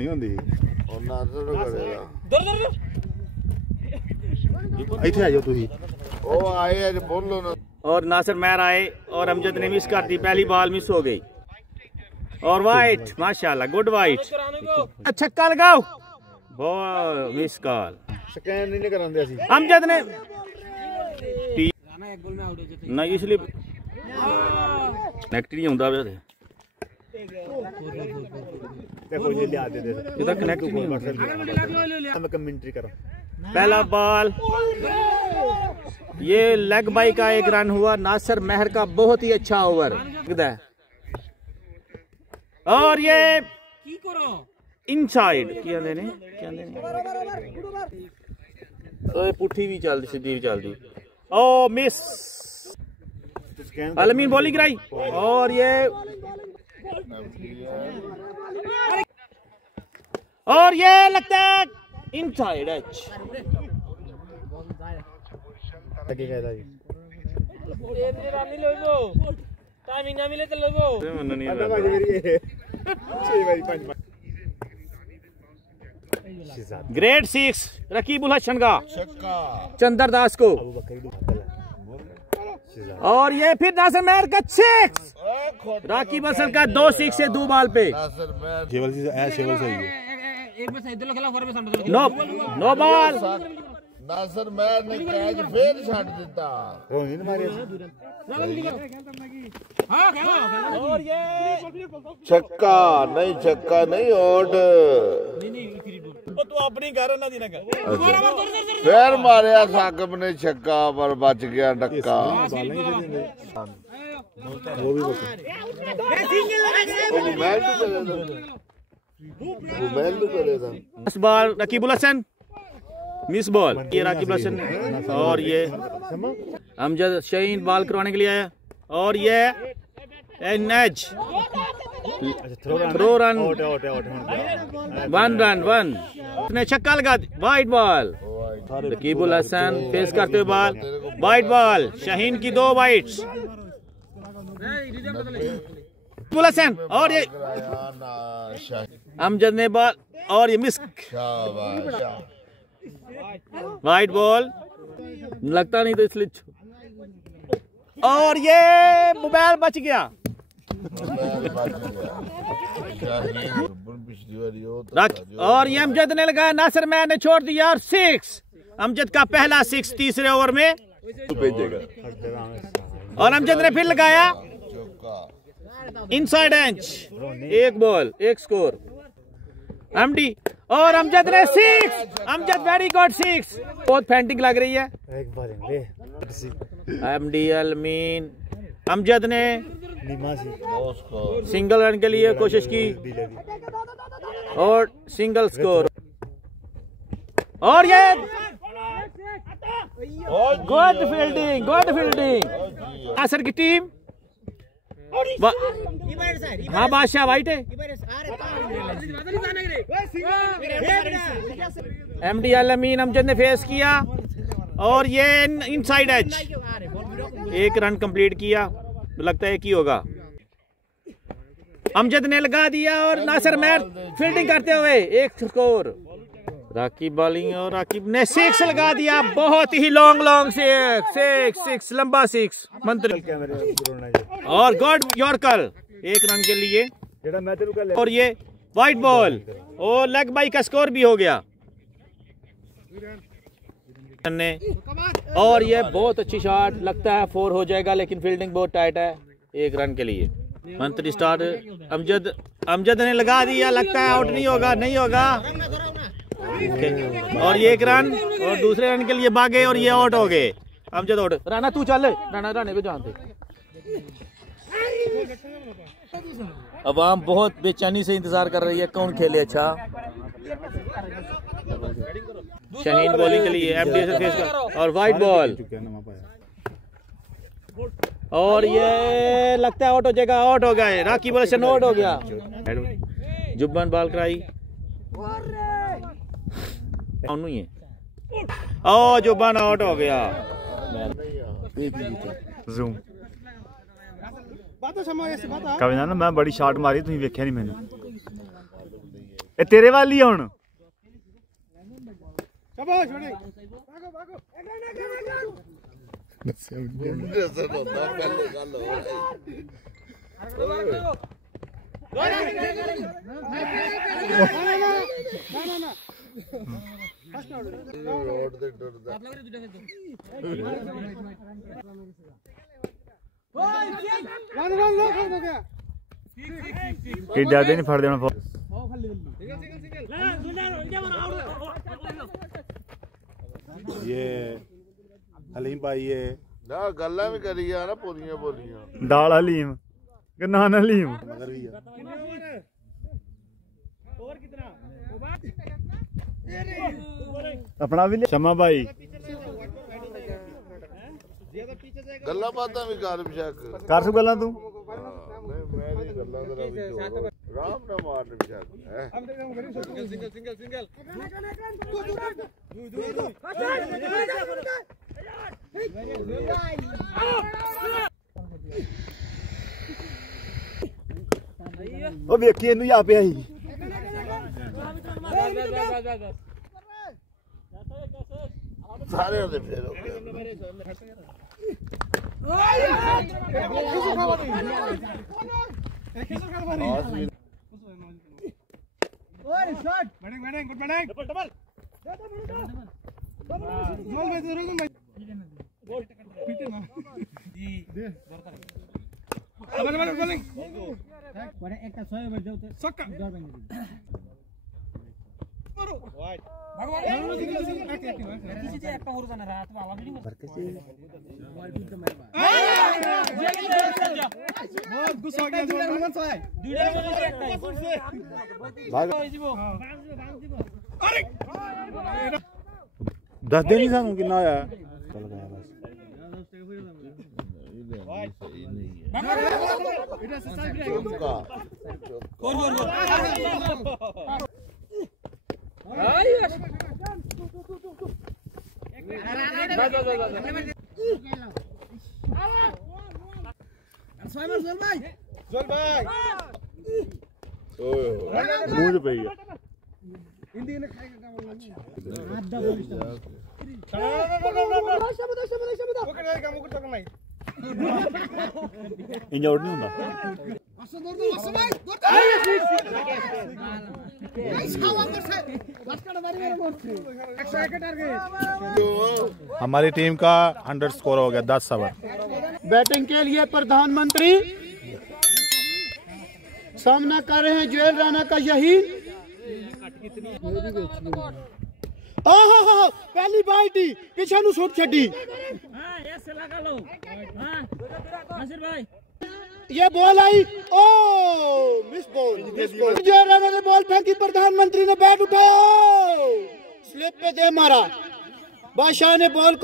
नहीं होंदी और नासर करेगा दूर दूर इथे आ जाओ तुसी ओ आए आज बोलो ना। और नासिर महर आए और अमजद ने मिस कर दी, पहली बॉल मिस हो गई। और वाइट माशाल्लाह गुड वाइट, छक्का लगाओ, बहुत मिस कॉल, स्कैन नहीं करांदे असि अमजद ने ना इसलिए कनेक्ट नहीं होंदा वे देखो ये लिया दे दे इधर कनेक्ट नहीं होंदा। मैं कमेंट्री करा पहला बॉल ये लेग बाई का एक रन हुआ, नासिर महर का बहुत ही अच्छा ओवर। और ये इनसाइड क्या देने पुठी भी चल सीधी भी चल दी। ओ मिस, अलमीन बॉलिंग कराई और ये लगता है inside edge. Grade 6 Rakibul Hasan का चंदर दास को। और ये फिर नासिर महर का 6, राकिब हसन का 2 6 से 2 बॉल पे। शेवल से शेवल सही है नो बॉल। नासर महर ने कैच फिर छड़ दिता। रोनी ने मारे और ये छक्का नहीं आउट। तू अपनी घर ना देना कर। फिर मारिया साकिब ने छक्का पर बच गया डक्का। वो भी बस ball Rakibul Hasan miss ball, ये राकिब हसन और ये अमजद शहीन बॉल करवाने के लिए आया। और ये नेज थ्रो रन 1 रन उसने छक्का लगा दी। White ball Rakibul Hasan face करते हुए बॉल, वाइट बॉल शहीन की 2 वाइट्स। रकीबुल हसन और ये अमजद ने बॉल और ये मिस, वाइट बॉल लगता नहीं तो इसलिए। और ये मोबाइल बच गया। और ये अमजद ने लगाया, नासिर महर ने छोड़ दिया और 6। अमजद का पहला 6 तीसरे ओवर में और अमजद ने फिर लगाया इनसाइड एंच। 1 बॉल 1 स्कोर एमडी। और अमजद ने 6, अमजद वेरी गुड 6, बहुत फेंटिंग लग रही है। एमडी अलमीन अमजद ने सिंगल रन के लिए कोशिश की और सिंगल स्कोर। और ये गुड फील्डिंग नासिर की टीम। हाँ बादशाह वाइट है। एमडी अलमीन अमजद ने फेस किया और ये इनसाइड एज 1 रन कंप्लीट किया, लगता है कि होगा। अमजद ने लगा दिया और नासिर महर फील्डिंग करते हुए 1 स्कोर। राकिब बॉलिंग और राकिब ने 6 लगा दिया, बहुत ही लॉन्ग 6 लंबा 6 मंत्री। और गॉड यॉर्कर 1 रन के लिए। और ये वाइट बॉल और लेग बाई का स्कोर भी हो गया। और ये बहुत अच्छी शॉट, लगता है 4 हो जाएगा लेकिन फील्डिंग बहुत टाइट है। 1 रन के लिए मंत्री स्टार अमजद ने लगा दिया, लगता है आउट नहीं होगा। और ये 1 रन और दूसरे रन के लिए भागे और ये आउट हो गए। अमजद आउट। राना तू चल, राने को जानते। अवाम बहुत बेचैनी से इंतजार कर रही है कौन खेले अच्छा। शहीन बॉलिंग के लिए एमडी से फेस कर और वाइट बॉल। और ये लगता है आउट हो जाएगा, आउट हो गए। राकिब हसन आउट हो गया। जुब्बन बॉल कराई नहीं है। ओ जुब्बन आउट हो गया। जूम कभी ना मैं बड़ी शॉट मारी, तुम वेख्या नहीं मैंने। ए तेरे वाली हुन ज्यादा नहीं फड़ देना ये हलीम भाई ये ना गल्ला भी करी ना पूरियां बोलियां दाल हलीम कि नान हलीम अपना भी शमा भाई गल्ला बातां भी कर बेशक कर सु गल्ला तू मैं नहीं गल्ला तेरा भी राम ना मार बेशक है सिंगल ओ वेखी इनू आ पिया ही सारे दे फेर दस दिन ही सानू कितना होया चल गया मुझ पे ही इंजर्ड नहीं होता हमारी टीम का 100 स्कोर हो गया 10 ओवर। बैटिंग के लिए प्रधानमंत्री सामना कर रहे हैं जोएल राणा का यही पहली बाल्टी पीछे नु शॉट छड़ी ये बॉल आई ओ मिस बॉल जोएल राणा ने बॉल फेंकी प्रधानमंत्री ने बैट उठाया स्लिप पे दे मारा बादशाह ने बॉल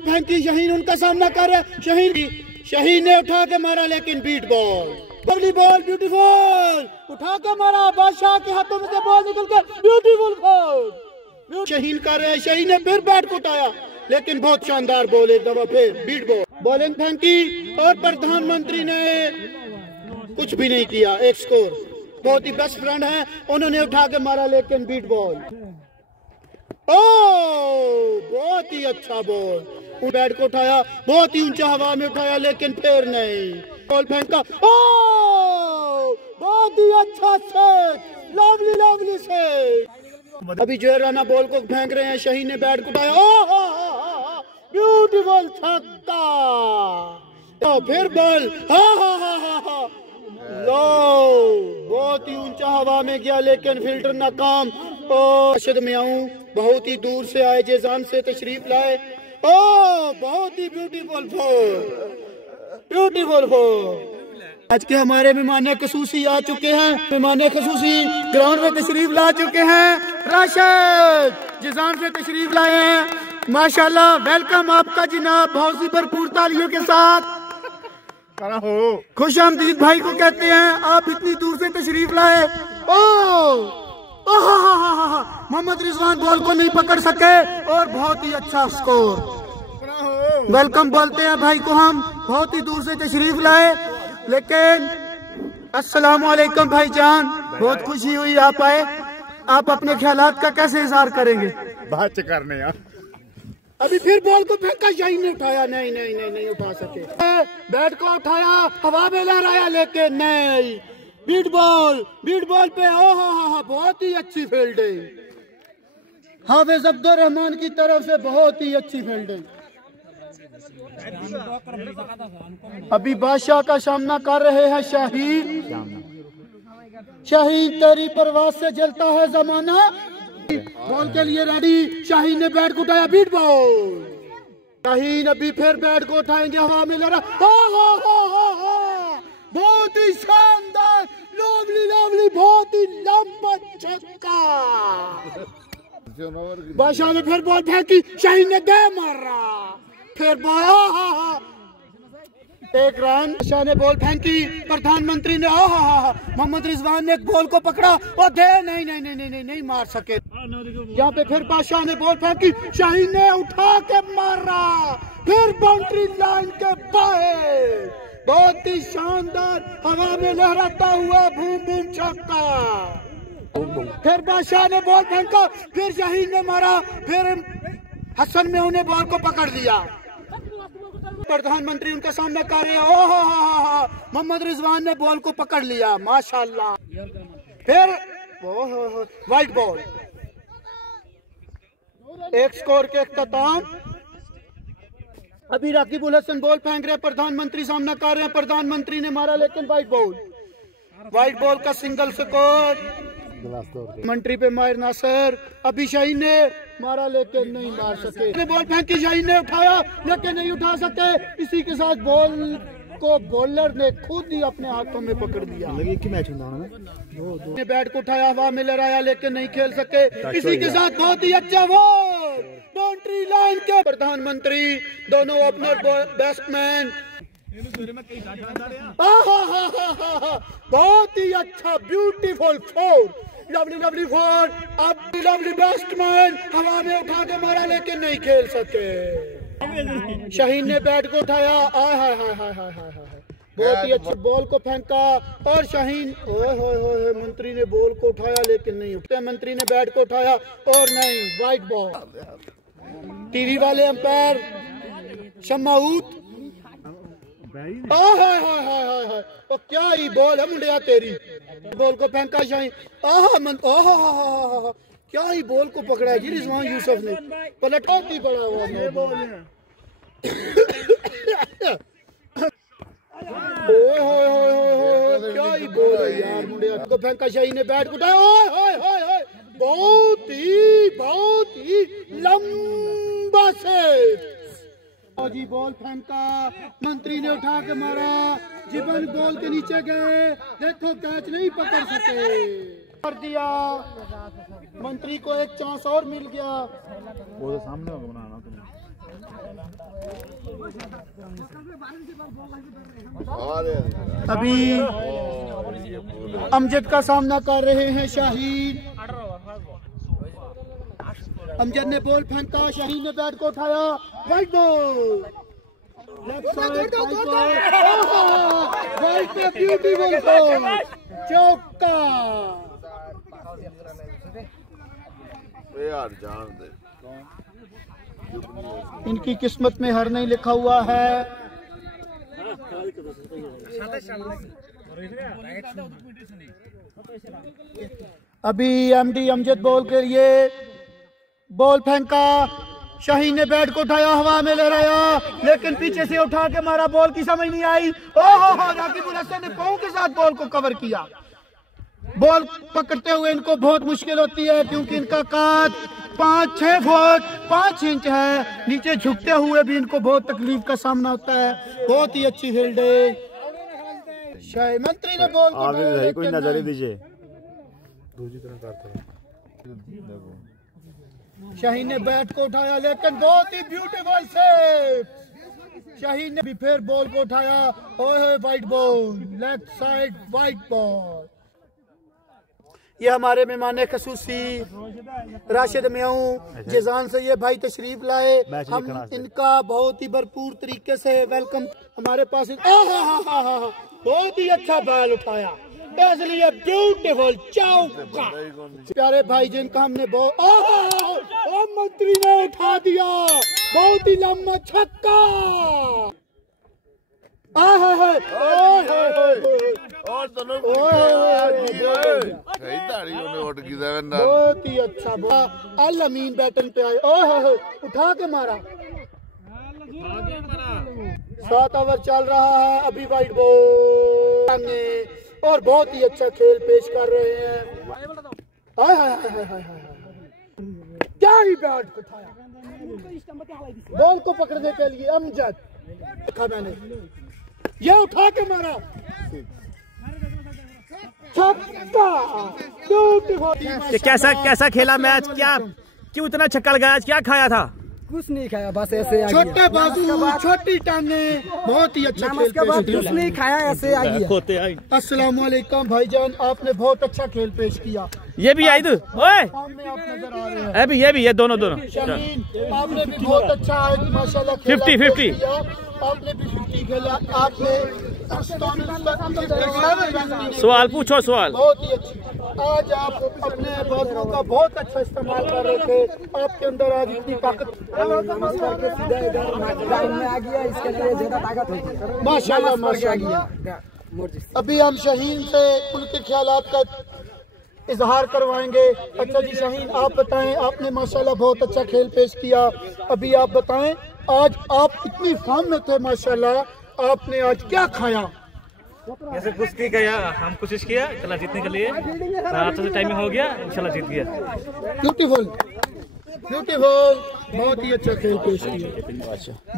फेंकी शहीन उनका सामना कर रहे शहीन ने उठा के मारा लेकिन beat ball lovely ball beautiful उठा के मारा बादशाह के हाथों में से बॉल निकल के ब्यूटीफुल बॉल शहीन कर रहे शहीन ने फिर बैट को उठाया लेकिन बहुत शानदार बॉल एक दफा फिर बीट बॉल बॉलिंग फेंकी और प्रधानमंत्री ने कुछ भी नहीं किया एक स्कोर बहुत ही बेस्ट फ्रेंड है उन्होंने उठा के मारा लेकिन बीट बॉल ओ बहुत ही अच्छा बॉल बैट को उठाया बहुत ही ऊंचा हवा में उठाया लेकिन फिर नहीं बॉल फेंका ओ बहुत ही अच्छा सेट लवली सेट अभी जोएल राणा बॉल को फेंक रहे हैं शहीन ने बैट को उठाया ओ ब्यूटीफुल छक्का तो फिर बॉल लो बहुत ही ऊंचा हवा में गया लेकिन फिल्टर नाकाम राशिद मियां बहुत ही दूर से आए जेजान से तशरीफ लाए ओ बहुत ही ब्यूटीफुल फोर आज के हमारे मेहमान खसूसी आ चुके हैं मेहमान खसूसी ग्राउंड में तशरीफ ला चुके हैं राशिद जेजान से तशरीफ लाए हैं माशाल्लाह वेलकम आपका जनाब बहुत सी भरपूर तालियों के साथ खुश आमदीद भाई को कहते हैं आप इतनी दूर से तशरीफ लाए मोहम्मद रिजवान बॉल को नहीं पकड़ सके और बहुत ही अच्छा स्कोर वेलकम बोलते हैं भाई को हम बहुत ही दूर से तशरीफ लाए लेकिन अस्सलाम वालेकुम भाईजान, बहुत खुशी हुई आप आए। आप अपने ख्यालात का कैसे इजहार करेंगे? बात करने यार। अभी फिर बॉल को फेंका, शाहीन ने उठाया, नहीं उठा सके। बैट को उठाया, हवा में लहराया, लेकिन नहीं। बीट बॉल पे ओह बहुत ही अच्छी फील्डिंग हाफिज अब्दुल रहमान की तरफ से, बहुत ही अच्छी फील्डिंग। अभी बादशाह का सामना कर रहे हैं शाहीन तेरी परवाज से जलता है जमाना। बॉल के लिए रेडी, शाहीन ने बैट को उठाया, बीट बॉल। शाहीन अभी फिर बैट को उठाएंगे, हवा में लहरा, बहुत ही शानदार, लवली, बहुत ही लंबा छक्का। बादशाह ने फिर बॉल फेंकी, शाहीन ने गए मारा, फिर बॉल, एक रन। बादशाह ने बॉल फेंकी, प्रधानमंत्री ने मोहम्मद रिजवान ने बॉल को पकड़ा और दे, नहीं मार सके। यहाँ पे फिर बादशाह ने बॉल फेंकी, शाहीन ने उठा के मारा, फिर बाउंड्री लाइन के बाहर, बहुत ही शानदार, हवा में लहराता हुआ बूम छक्का। फिर बादशाह ने बॉल फेंका, फिर शाहीन ने मारा, फिर हसन में उन्हें बॉल को पकड़ लिया। प्रधानमंत्री उनका सामना कर रहे हैं, मोहम्मद रिजवान ने बॉल को पकड़ लिया, माशाल्लाह। फिर वाइट बॉल, एक स्कोर के इख्तिताम। अभी राकिब उल हसन बॉल फेंक रहे हैं, प्रधानमंत्री सामना कर रहे हैं, प्रधानमंत्री ने मारा, लेकिन वाइट बॉल का सिंगल स्कोर। मंत्री पे माहिर नासिर, अभी शाहीन ने मारा, लेकिन नहीं मार सके। बॉल फेंकी, शाहीन ने उठाया, लेकिन नहीं उठा सके। इसी के साथ बॉल को बॉलर ने खुद ही अपने हाथों में पकड़ लिया। ने बैट को उठाया, हवा में लहराया, लेकिन नहीं खेल सके। इसी के साथ बहुत ही अच्छा बॉल, बाउंड्री लाइन के। प्रधानमंत्री, दोनों ओपनर बैट्समैन, बहुत ही अच्छा, ब्यूटीफुल फोर, लवली फोर। अब लवली बैट्समैन हवा में उठा के मारा, लेकिन नहीं खेल सके। शाहीन ने बैट को उठाया, बहुत ही अच्छी बॉल को फेंका, और शाहीन, मंत्री ने बॉल को उठाया, लेकिन नहीं उठते। मंत्री ने बैट को उठाया, और नहीं, वाइट बॉल। टीवी वाले अंपायर शमाउत, तो क्या ही बॉल है मुंडिया तेरी। बॉल को फेंका शाहीन, क्या ही बॉल को पकड़ा है जी रिजवान यूसुफ ने, पलटा ही पड़ा हुआ क्या ही बॉल है यार। मुंडिया को फेंका, शाहीन ने बैट को उठाया, बहुत ही लंबा से जी बॉल फेंका, मंत्री ने उठा के मारा, जीवन बॉल के नीचे गए, देखो कैच नहीं पकड़ सके, कर दिया। मंत्री को एक चांस और मिल गया। वो तो सामने बनाना अभी अमजद का सामना कर रहे हैं शाहीन। अमजद ने बॉल फेंका, शाहीन ने बैट को उठाया, white ball, left side, white पे ब्यूटीफुल बॉल, चौका। यार जान दे, इनकी किस्मत में हार नहीं लिखा हुआ है। अभी एमडी अमजद बॉल के लिए बॉल फेंका, शाहीन ने बैट को उठाया, हवा में लहराया, लेकिन पीछे से उठा के मारा, बॉल की समझ नहीं आई। राकिब उल हसन ने पांव के साथ बॉल को कवर किया। बॉल पकड़ते हुए इनको बहुत मुश्किल होती है, क्योंकि इनका काट 5-6 फुट 5 इंच है, नीचे झुकते हुए भी इनको बहुत तकलीफ का सामना होता है। बहुत ही अच्छी फील्डिंग। मंत्री ने बॉल को कोई नजर दीजिए, शाहीन ने बैट को उठाया, लेकिन बहुत ही ब्यूटीफुल सेव। शाहीन ने भी फिर बॉल को उठाया, white ball, left side white ball. ये हमारे मेहमान खसूसी राशिद म्याऊ जिजान से ये भाई तशरीफ लाए, हम इनका बहुत ही भरपूर तरीके से वेलकम हमारे पास। बहुत ही अच्छा बॉल उठाया, इसलिए ब्यूटीफुल चौका। प्यारे भाई जिनका हमने बहुत मंत्री ने उठा दिया, बहुत ही लंबा छक्का। बहुत ही अच्छा, अल अमीन बैटन पे आए, उठा के मारा। 7 ओवर चल रहा है अभी, वाइट बॉल और बहुत ही अच्छा खेल पेश कर रहे हैं। क्या ही बैट उठाया, बॉल को पकड़ने के लिए अमजद देखा मैंने, ये उठा के मारा छक्का। कैसा खेला मैच, क्या क्यों इतना छक्का लगाया, क्या खाया था? कुछ नहीं खाया, बस ऐसे छोटे बाजू छोटी टांगे, बहुत ही अच्छा खेल पेश किया। कुछ नहीं खाया, ऐसे आ गया। अस्सलाम वालेकुम भाईजान, आपने बहुत अच्छा खेल पेश किया। ये भी आई, ओए सामने आप नजर आ रहे हैं, ये भी ये दोनों शाहीन आपने भी बहुत अच्छा माशाल्लाह 50-50 आपने भी 50 खेला। आपने सवाल पूछो, सवाल। बहुत ही अच्छी, आज आप अपने बाजुओं का बहुत अच्छा इस्तेमाल कर रहे थे, आपके अंदर आज इतनी ताकत माशाल्लाह माशाल्लाह। अभी हम शाहीन से उनके ख्यालात का इजहार करवाएंगे। अच्छा जी शाहीन, आप बताएं, आपने माशाल्लाह बहुत अच्छा खेल पेश किया। अभी आप बताएं, आज आप इतनी फॉर्म में थे माशाल्लाह, आपने आज क्या खाया? जैसे कुश्ती का हम कोशिश किया इंशाल्लाह जीतने के लिए, अच्छा से टाइमिंग हो गया, इंशाल्लाह जीत गया। ब्यूटीफुल ब्यूटीफुल, बहुत ही अच्छा खेल पेश किया।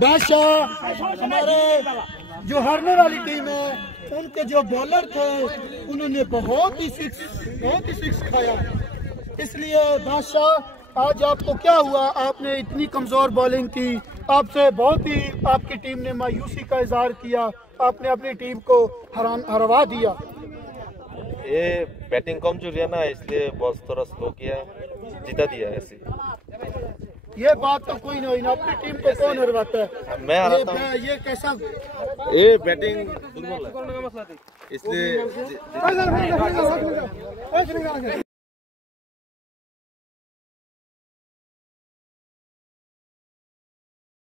बादशाह हमारे जो हारने वाली टीम है, उनके जो बॉलर थे उन्होंने बहुत ही सिक्स खाया। इसलिए बादशाह आज आपको क्या हुआ, आपने इतनी कमजोर बॉलिंग की, आपसे बहुत ही आपकी टीम ने मायूसी का इजहार किया, आपने अपनी टीम को हरवा दिया। ये बैटिंग कमजोरी है ना, इसलिए बॉल थोड़ा स्लो किया, जीता दिया ऐसे। ये बात तो कोई नहीं, अपनी टीम को कौन हरवाता है? मैं हराता हूँ। ये कैसा, ये बैटिंग दुर्बल है इसलिए